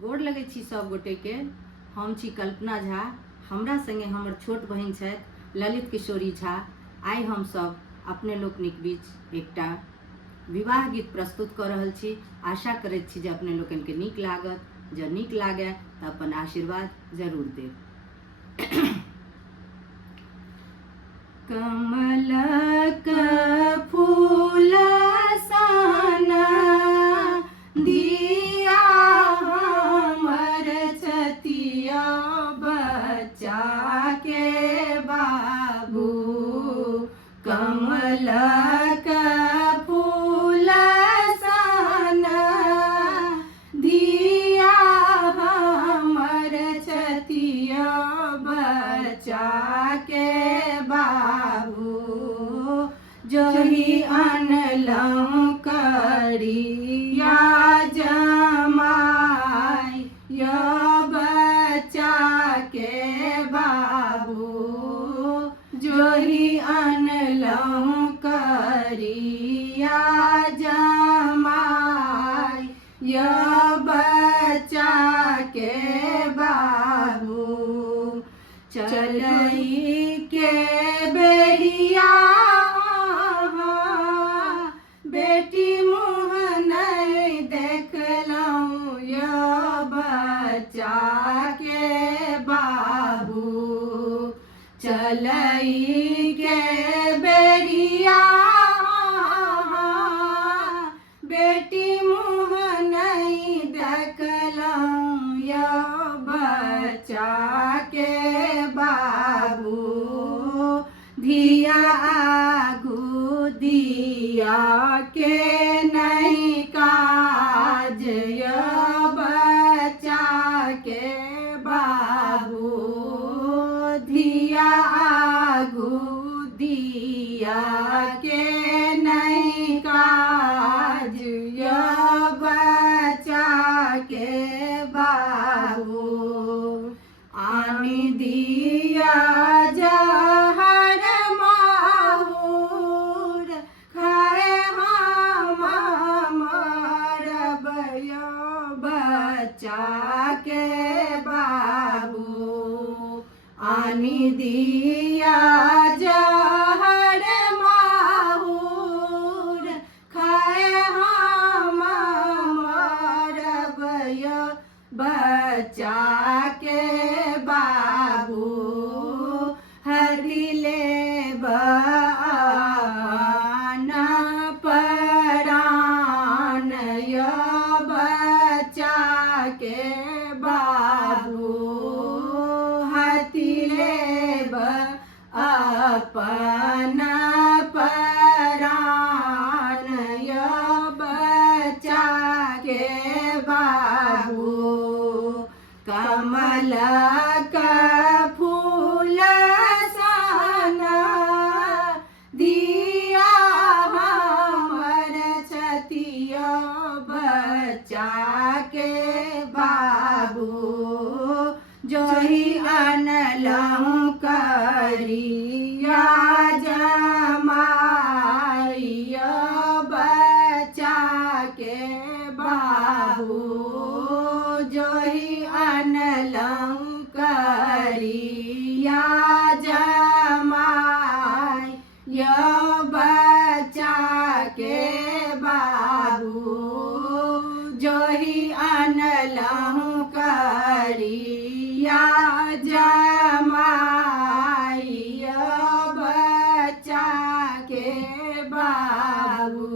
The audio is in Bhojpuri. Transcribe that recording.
गोड़ लगै छी सब गोटे के। हम छी कल्पना झा, हमरा संगे हमर छोट बहिन छथि ललित किशोरी झा। आइ हम सब अपने लोकनिक बीच एकटा विवाह गीत प्रस्तुत कऽ रहल छी। आशा करैत छी जे अपने लोकन के नीक लागत। जँ नीक लागे तऽ अपन आशीर्वाद जरूर देब। कमलक फूल सन दिया हमर छतिया बच्चा के बाबू। कमलक फूल सन दिया हमर छतिया बच्चा के बाबू। जोही अनलहुँ करिया जमाई यो बच्चा के बाबू। जोही अनलहुँ करिया जमाई यो बच्चा के बाबू। चलई के बेरिया बेटी मुँह नहीं देखलहुँ यो बच्चा के बाबू। चलई के बेरिया बेटी मुँह नहीं देखलहुँ यो बच्चा के बाबू। धिया आगू दिया के नहीं काज यो बच्चा के बाबू। धिया आगू दिया के नहीं काज यो बच्चा के बाबू। आनी दिया जहर माहुर खाए हम मरब यो बच्चा के बाबू। आनी दिया जहर माहुर खाए हम मरब यो बच्चा के बाबू। हरि लेब आन परान यो बच्चा के बाबू। हरि लेब अपन परान यो बच्चा के बाबू। कमलक फूल सन दिया हमर छतिया बच्चा के बाबू। जोही अनलहुँ करिया जमाई यो बच्चा के बाबू। जोही अनलहुँ करिया जमाई यो बच्चा के बाबू। जोही अनलहुँ करिया जमाई यो बच्चा के बाबू।